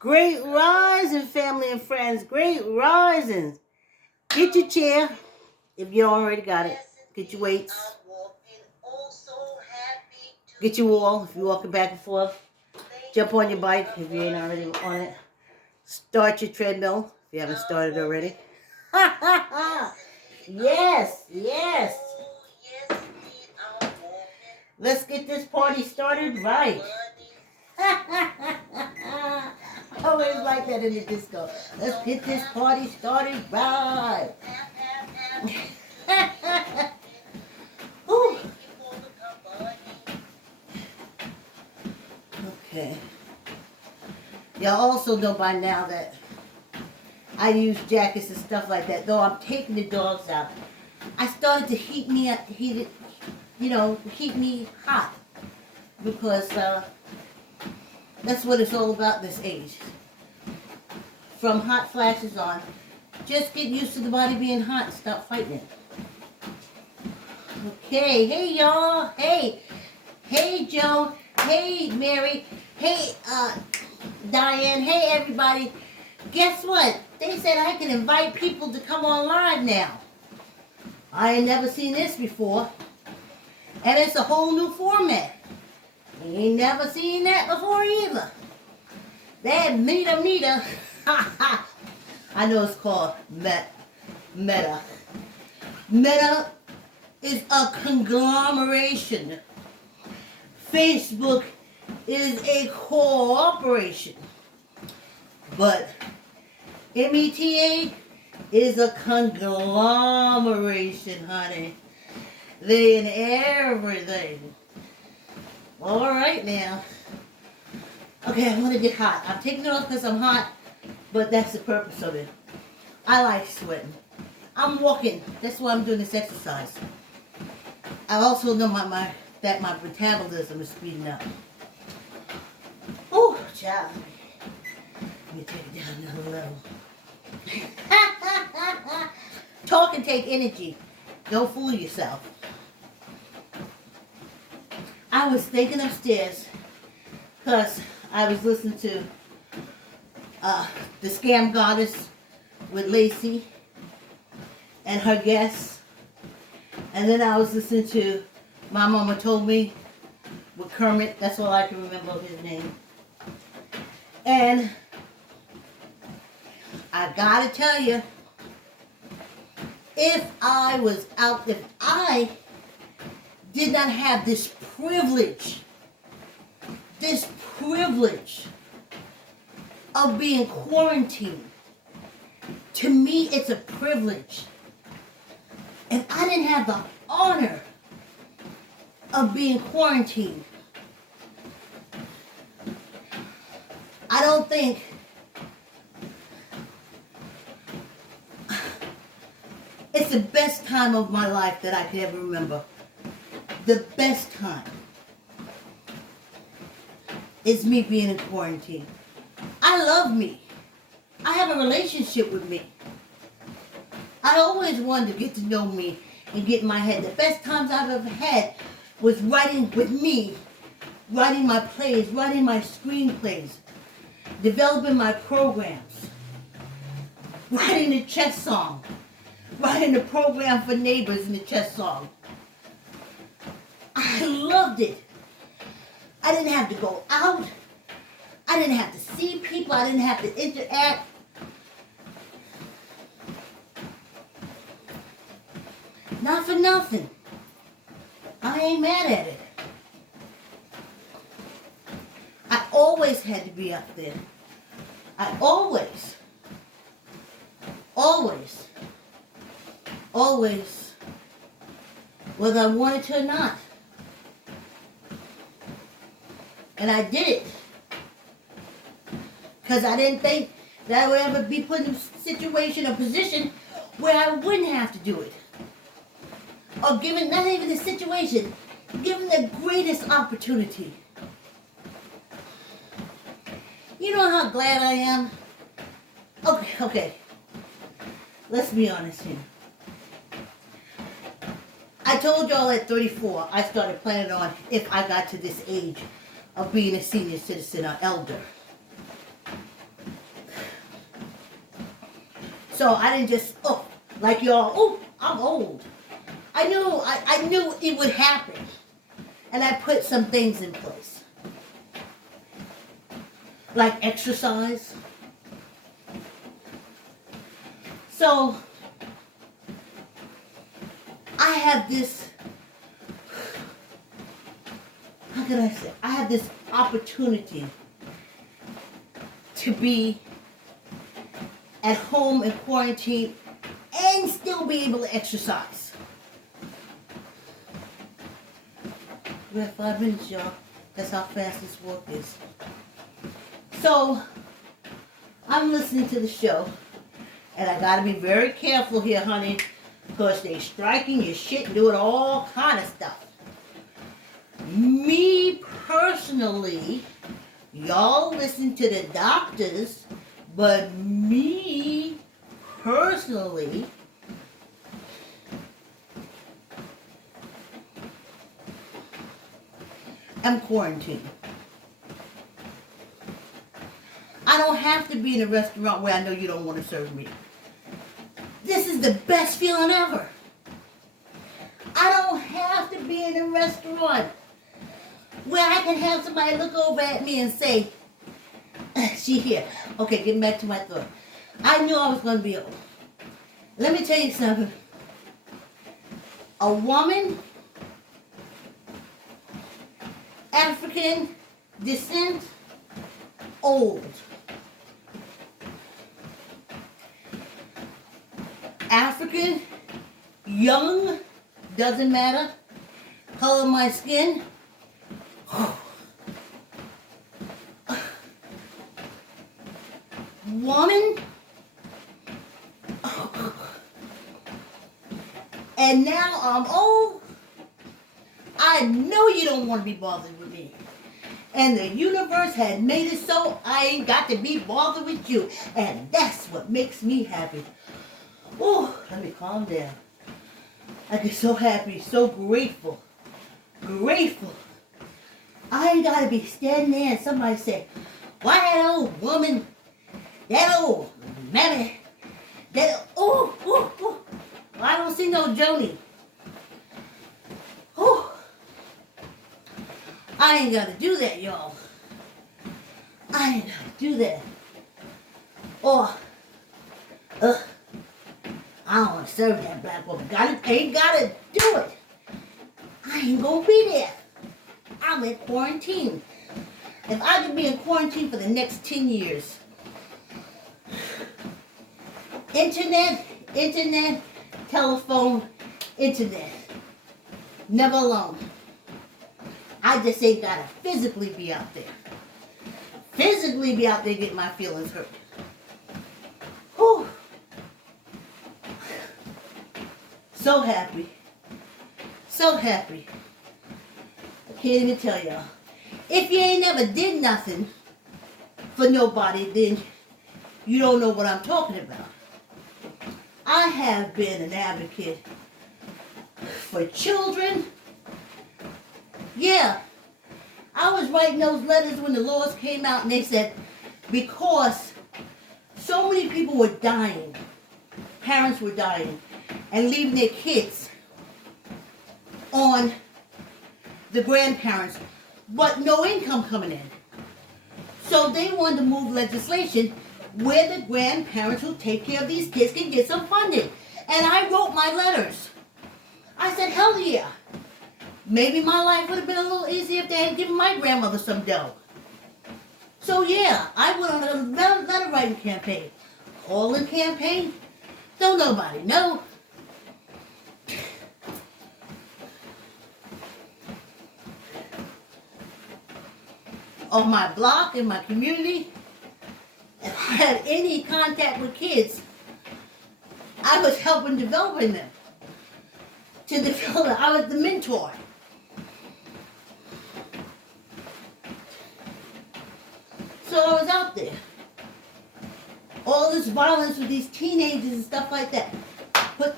Great rising, family and friends. Great risings. Get your chair if you already got it. Get your weights. Get your wall if you're walking back and forth. Jump on your bike if you ain't already on it. Start your treadmill if you haven't started already. Yes, yes. Let's get this party started right. I always like that in the disco. Let's get this party started right. Okay. Y'all also know by now that I use jackets and stuff like that. Though I'm taking the dogs out, I started to heat me hot because that's what it's all about this age. From hot flashes on, just get used to the body being hot and stop fighting it. Okay, hey y'all, hey Joan, hey Mary, hey Diane, hey everybody. Guess what? They said I can invite people to come on live now. I ain't never seen this before. And it's a whole new format. You ain't never seen that before either. That meter. I know it's called Meta. Meta is a conglomeration. Facebook is a cooperation. But META is a conglomeration, honey. They in everything. All right now. Okay, I'm gonna get hot. I'm taking it off because I'm hot, but that's the purpose of it. I like sweating. I'm walking. That's why I'm doing this exercise. I also know that my metabolism is speeding up. Oh, child. Let me take it down another level. Talk and take energy. Don't fool yourself. I was thinking upstairs because I was listening to the Scam Goddess with Lacey and her guests. And then I was listening to My Mama Told Me with Kermit. That's all I can remember of his name. And I gotta tell you, if I did not have this privilege of being quarantined, to me it's a privilege. And I didn't have the honor of being quarantined, I don't think it's the best time of my life that I could ever remember. The best time is me being in quarantine. I love me. I have a relationship with me. I always wanted to get to know me and get in my head. The best times I've ever had was writing with me, writing my plays, writing my screenplays, developing my programs, writing the chess song, writing the program for neighbors in the chess song. I loved it. I didn't have to go out. I didn't have to see people. I didn't have to interact. Not for nothing. I ain't mad at it. I always had to be up there. I always, whether I wanted to or not. And I did it. Because I didn't think that I would ever be put in a situation or position where I wouldn't have to do it. Or given, not even the situation, given the greatest opportunity. You know how glad I am? Okay. Let's be honest here. I told y'all at 34, I started planning on if I got to this age of being a senior citizen or elder. So I didn't just, like y'all, I'm old. I knew it would happen. And I put some things in place. Like exercise. So I have this, how can I say, I have this opportunity to be at home in quarantine and still be able to exercise. We have 5 minutes, y'all. That's how fast this work is. So, I'm listening to the show, and I gotta be very careful here, honey, because they striking your shit and doing all kind of stuff. Me personally, y'all listen to the doctors, but me personally, I'm quarantined. I don't have to be in a restaurant where I know you don't want to serve me. This is the best feeling ever. I don't have to be in a restaurant where I can have somebody look over at me and say, she here. Okay, getting back to my thought. I knew I was going to be old. Let me tell you something. A woman, African descent, old. African, young, doesn't matter. Color of my skin. Woman. And now I'm old. I know you don't want to be bothered with me. And the universe had made it so I ain't got to be bothered with you. And that's what makes me happy. Oh, let me calm down. I get so happy, so grateful. Grateful. I ain't got to be standing there and somebody say, why that old woman, that old mammy, that, well, I don't see no Joni. I ain't got to do that, y'all. I ain't got to do that. I don't want to serve that black woman. Ain't got to do it. I ain't going to be there. I'm in quarantine. If I could be in quarantine for the next 10 years. Internet, telephone, internet. Never alone. I just ain't got to physically be out there. Physically be out there getting my feelings hurt. Whew. So happy. So happy. I can't even tell y'all. If you ain't never did nothing for nobody, then you don't know what I'm talking about. I have been an advocate for children. Yeah. I was writing those letters when the laws came out and they said, because so many people were dying, parents were dying, and leaving their kids on the grandparents, but no income coming in. So they wanted to move legislation where the grandparents who take care of these kids can get some funding. And I wrote my letters. I said, hell yeah. Maybe my life would have been a little easier if they had given my grandmother some dough. So yeah, I went on a letter writing campaign. Calling campaign. Don't nobody know. On my block, in my community, if I had any contact with kids, I was helping developing them. To develop, I was the mentor. So I was out there. All this violence with these teenagers and stuff like that.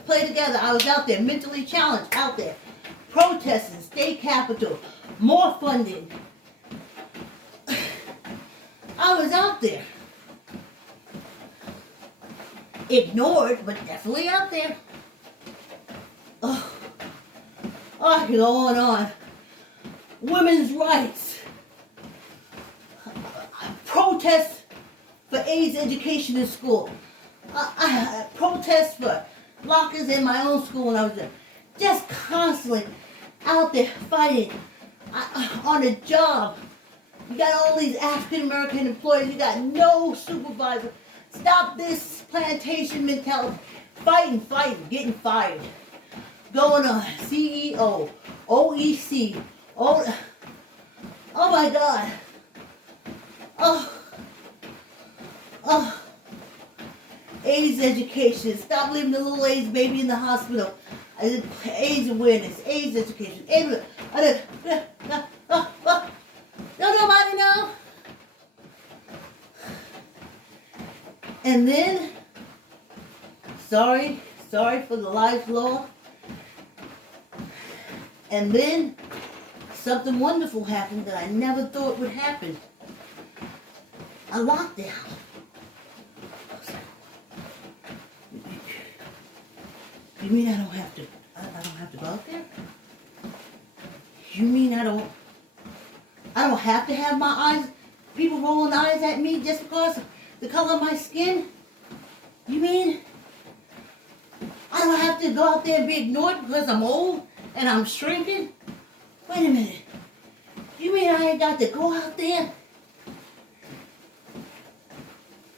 Play together. I was out there, mentally challenged, out there. Protesting, state capitol, more funding. I was out there. ignored, but definitely out there. Oh, I can go on. Women's rights. Protests for AIDS education in school. I protest for lockers in my own school when I was there. Just constantly out there fighting on a job. You got all these African American employees. You got no supervisor. Stop this plantation mentality. Fighting, getting fired. Going on. CEO, OEC. Oh my God. Oh. AIDS education. Stop leaving the little AIDS baby in the hospital. AIDS awareness. AIDS education. Don't nobody know. And then, sorry for the life law. And then, something wonderful happened that I never thought would happen. A lockdown. You mean I don't have to go out there? You mean I don't have to have my eyes, people rolling eyes at me just because of the color of my skin? You mean I don't have to go out there and be ignored because I'm old and I'm shrinking? Wait a minute. You mean I ain't got to go out there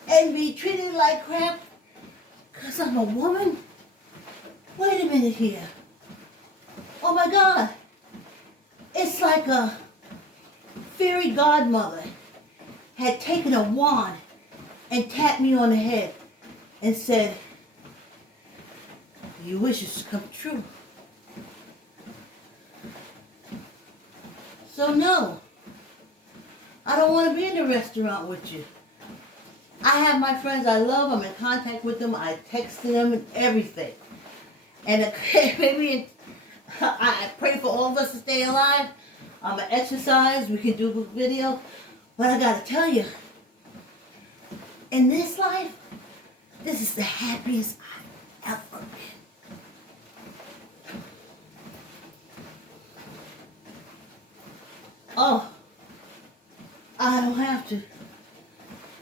and be treated like crap because I'm a woman? Wait a minute here. Oh my God. It's like a fairy godmother had taken a wand and tapped me on the head and said, your wishes come true. So no, I don't want to be in the restaurant with you. I have my friends I love. I'm in contact with them. I text them and everything. And maybe I pray for all of us to stay alive. I'm going to exercise. We can do a video. But I got to tell you, in this life, this is the happiest I've ever been. Oh, I don't have to.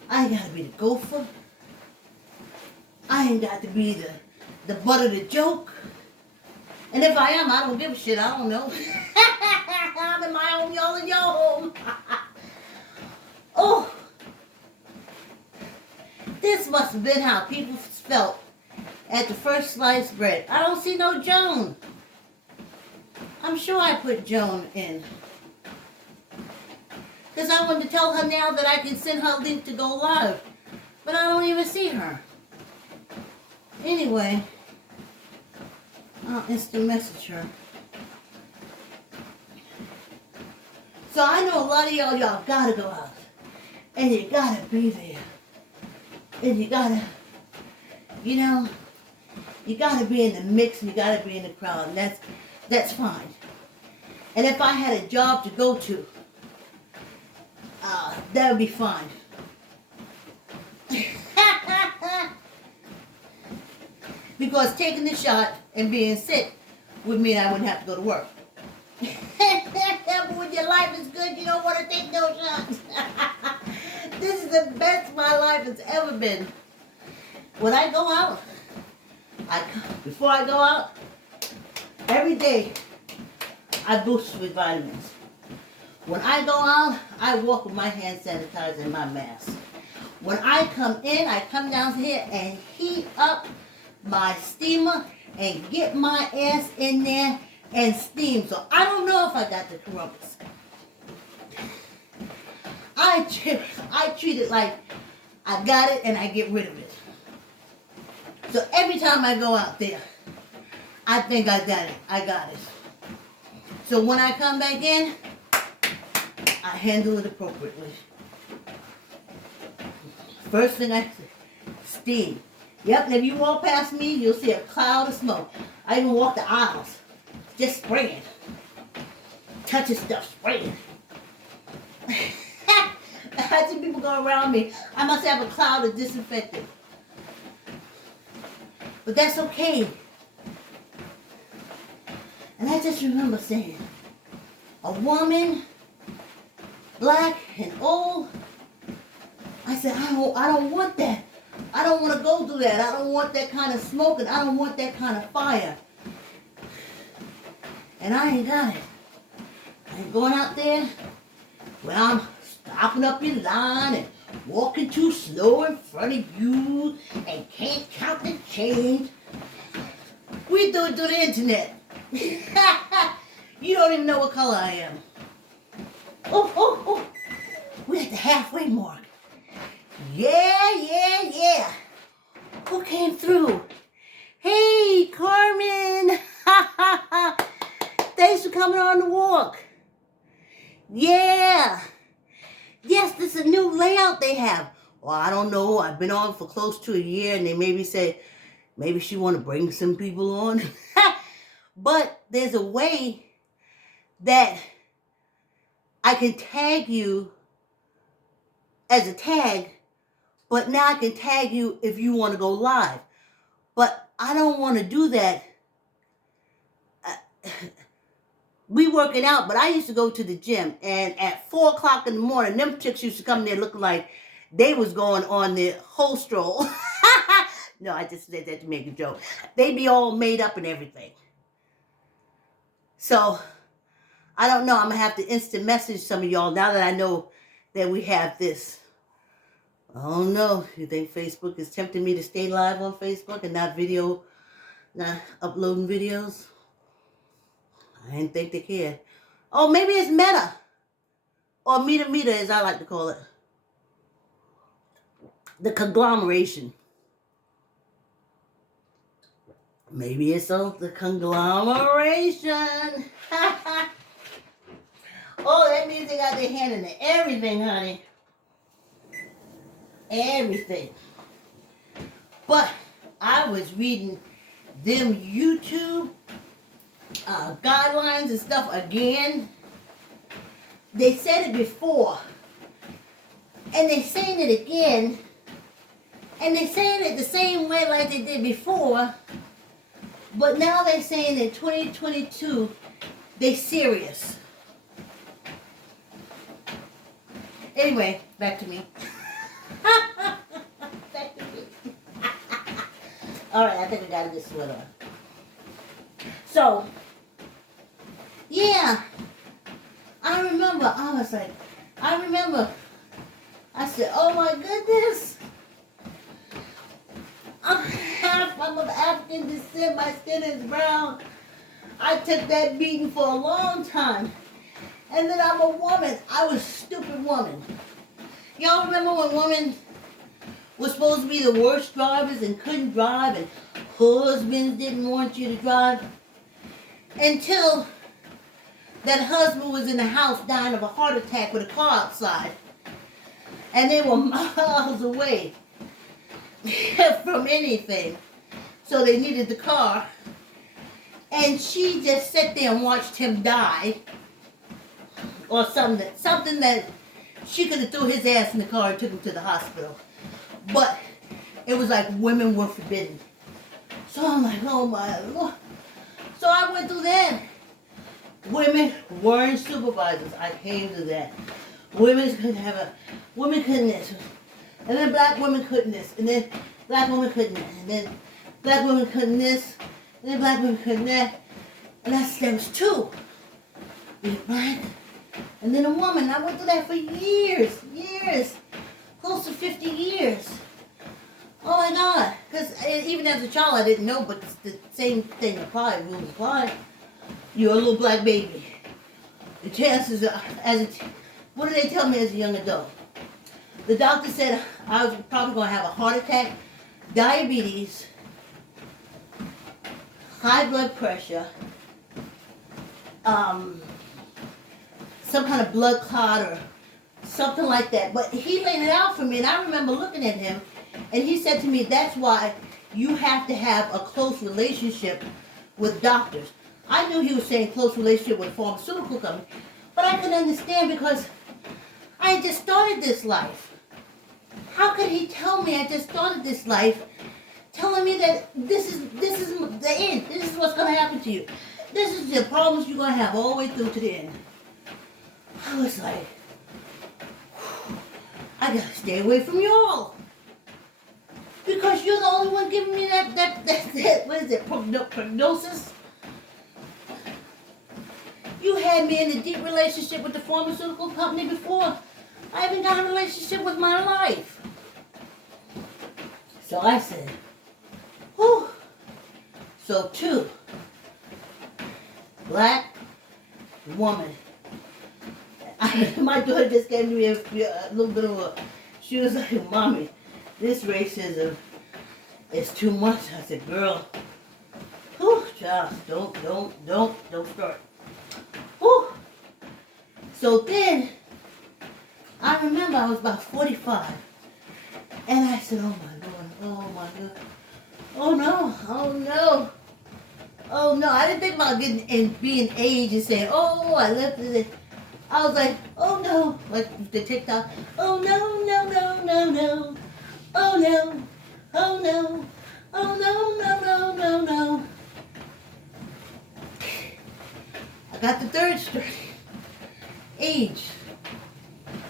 I ain't got to be the gopher. I ain't got to be the butt of the joke. And if I am, I don't give a shit. I don't know. I'm in my home, y'all in your home. Oh, this must have been how people felt at the first sliced bread. I don't see no Joan. I'm sure I put Joan in. Because I wanted to tell her now that I can send her a link to go live. But I don't even see her. Anyway, I'll instant message her. So I know a lot of y'all gotta go out. And you gotta be there. And you gotta, you gotta be in the mix and you gotta be in the crowd. And that's fine. And if I had a job to go to, that would be fine. Because taking the shot and being sick would mean I wouldn't have to go to work. But when your life is good, you don't want to take no shots. This is the best my life has ever been. When I go out, before I go out, every day I boost with vitamins. When I go out, I walk with my hand sanitizer and my mask. When I come in, I come down here and heat up my steamer and get my ass in there and steam. So I don't know if I got the coronas. I treat it like I got it and I get rid of it. So every time I go out there, I think I got it. I got it. So when I come back in, I handle it appropriately. First thing I say, steam. Yep, and if you walk past me, you'll see a cloud of smoke. I even walk the aisles, just spraying. Touching stuff, spraying. I see people go around me. I must have a cloud of disinfectant. But that's okay. And I just remember saying, a woman, black and old, I said, I don't want that. I don't want to go through that. I don't want that kind of smoke, and I don't want that kind of fire. And I ain't got it. I ain't going out there where I'm stopping up in line and walking too slow in front of you and can't count the change. We do it through the internet. You don't even know what color I am. Oh. We're at the halfway mark. Yeah. Who came through? Hey, Carmen. Thanks for coming on the walk. Yeah. Yes, this is a new layout they have. Well, I don't know. I've been on for close to a year, and they maybe say, maybe she want to bring some people on. But there's a way that I can tag you as a tag, but now I can tag you if you want to go live. But I don't want to do that. We working out, but I used to go to the gym, and at 4 o'clock in the morning, them chicks used to come there looking like they was going on their whole stroll. No, I just said that to make a joke. They be all made up and everything. So, I don't know. I'm going to have to instant message some of y'all now that I know that we have this. I don't know. You think Facebook is tempting me to stay live on Facebook and not uploading videos? I didn't think they cared. Oh, maybe it's Meta. Or Meta as I like to call it. The conglomeration. Maybe it's the conglomeration. Oh, that means they got their hand in everything, honey. Everything. But I was reading them YouTube guidelines and stuff again. They said it before, and they're saying it again, and they're saying it the same way like they did before, but now they're saying in 2022 they're serious. Anyway, back to me. Back to me. All right, I think I got a good sweater on. So, yeah, I remember, I said, oh my goodness, I'm of African descent, my skin is brown. I took that beating for a long time. And then I'm a woman. I was a stupid woman. Y'all remember when women were supposed to be the worst drivers and couldn't drive, and husbands didn't want you to drive? Until that husband was in the house dying of a heart attack with a car outside. And they were miles away from anything. So they needed the car. And she just sat there and watched him die. Or something that she could have threw his ass in the car and took him to the hospital. But it was like women were forbidden. So I'm like, oh my Lord. So I went through that. Women weren't supervisors. I came to that. Women couldn't this. And then black women couldn't this. And then black women couldn't that. And then black women couldn't this. And then black women couldn't that. And there was two. Being black. And then a woman. I went through that for years. Close to 50 years. Oh my God. Because even as a child I didn't know, but the same thing applied. Rules apply. You're a little black baby. The chances are, what did they tell me as a young adult? The doctor said I was probably going to have a heart attack, diabetes, high blood pressure, some kind of blood clot or something like that. But he laid it out for me, and I remember looking at him, and he said to me, that's why you have to have a close relationship with doctors. I knew he was saying close relationship with a pharmaceutical company, but I couldn't understand because I had just started this life. How could he tell me I just started this life, telling me that this is the end. This is what's gonna happen to you. This is the problems you're gonna have all the way through to the end. I was like, I gotta stay away from y'all. Because you're the only one giving me that what is it, prognosis? You had me in a deep relationship with the pharmaceutical company before I even got a relationship with my life. So I said, whew. So 2, black woman. My daughter just gave me a little bit of a, she was like, Mommy, this racism is too much. I said, girl, whew, child, don't start. Whew. So then, I remember I was about 45, and I said, oh my God, oh no. Oh no, I didn't think about getting and being aged and saying, oh, I left it. I was like, oh no, like the TikTok, oh no. Oh no, oh no, oh no. I got the third strike. Age.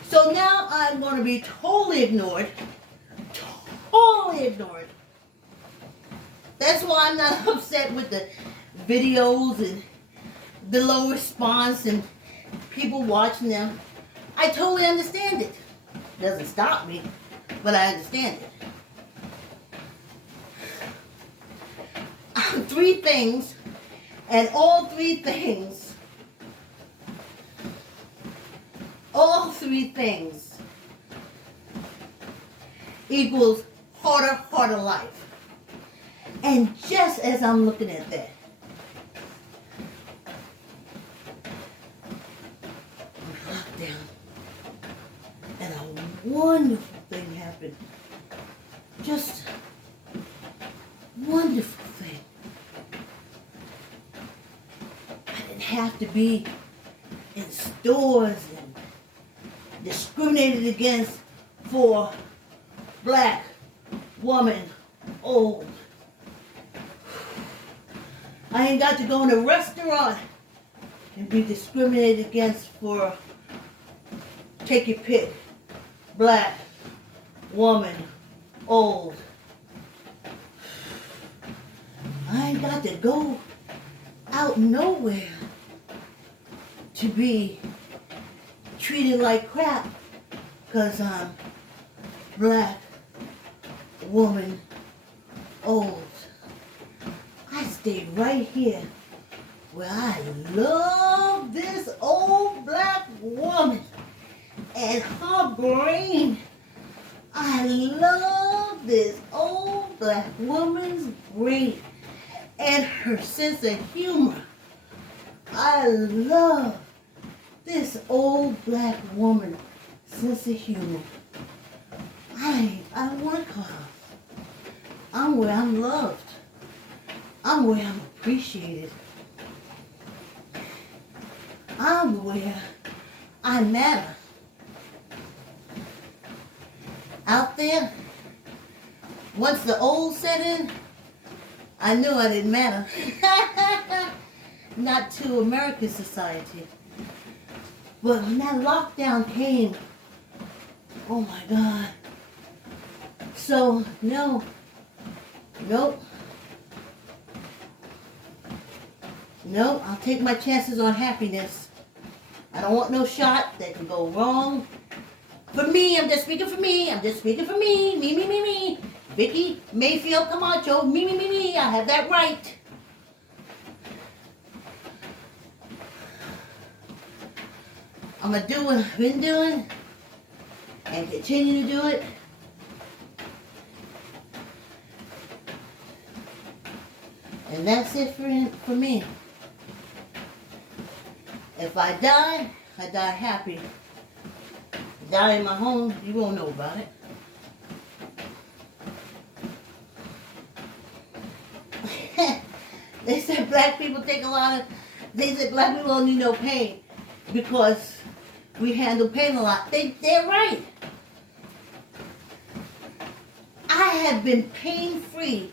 So now I'm going to be totally ignored. Totally ignored. That's why I'm not upset with the videos and the low response and people watching them. I totally understand it. Doesn't stop me, but I understand it. 3 things, and all 3 things equals harder life. And just as I'm looking at that, we locked down, and a wonderful thing happened. Just wonderful thing. I didn't have to be in stores and discriminated against for black woman old. I ain't got to go in a restaurant and be discriminated against for, take your pick, black woman old. I ain't got to go out nowhere to be treated like crap because I'm black woman old. I stayed right here where I love this old black woman and her brain. I love this old black woman's brain and her sense of humor. I love this old black woman's sense of humor. I want her. I'm where I'm loved. I'm where I'm appreciated. I'm where I matter. Out there, once the old set in, I knew I didn't matter. Not to American society. But when that lockdown came, oh my God. So, nope. I'll take my chances on happiness. I don't want no shot that can go wrong. For me, I'm just speaking for me. Me. Vicky Mayfield Camacho, me. I have that right. I'm going to do what I've been doing and continue to do it. And that's it for me. If I die happy. Die in my home, you won't know about it. They said black people don't need no pain because we handle pain a lot. They're right. I have been pain-free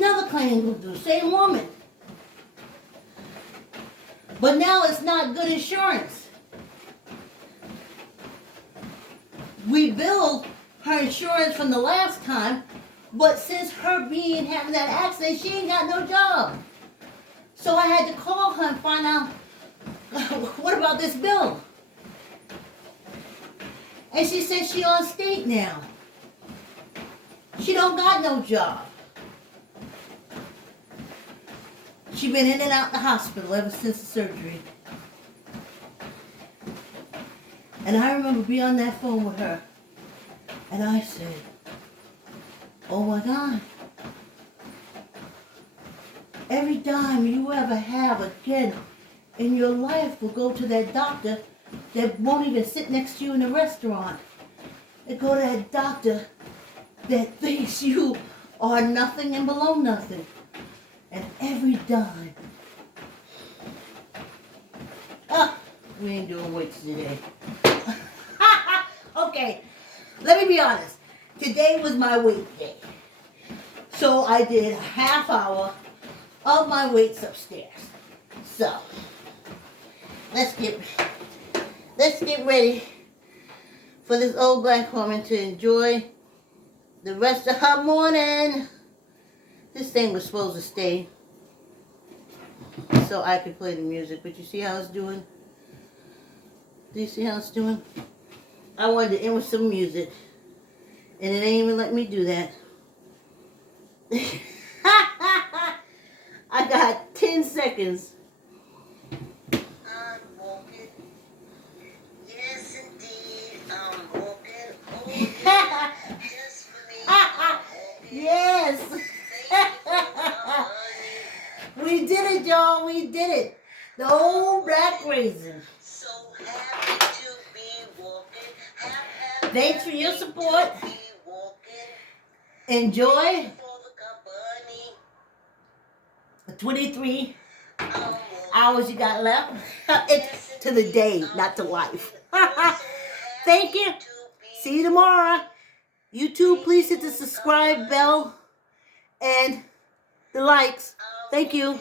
another claim go through, same woman. But now it's not good insurance. We billed her insurance from the last time, but since her having that accident, she ain't got no job. So I had to call her and find out, what about this bill? And she said she on state now. She don't got no job. She been in and out the hospital ever since the surgery. And I remember being on that phone with her. And I said, oh my God. Every dime you ever have again in your life will go to that doctor that won't even sit next to you in a restaurant. It go to that doctor that thinks you are nothing and below nothing. And every dime. We ain't doing weights today. Okay, let me be honest. Today was my weight day. So I did a half hour of my weights upstairs. So, let's get ready for this old black woman to enjoy the rest of her morning. This thing was supposed to stay so I could play the music, but you see how it's doing? Do you see how it's doing? I wanted to end with some music, and it ain't even let me do that. I got 10 seconds. I'm walking. Yes, indeed, I'm walking. Oh, yeah. Just believe I'm walking. Yes. We did it, y'all. We did it. The old black raisin. So happy to be walking. Thanks for your support. Enjoy. 23 hours you got left. It's to the day, not to life. Thank you. See you tomorrow. YouTube, please hit the subscribe bell and the likes. Thank you.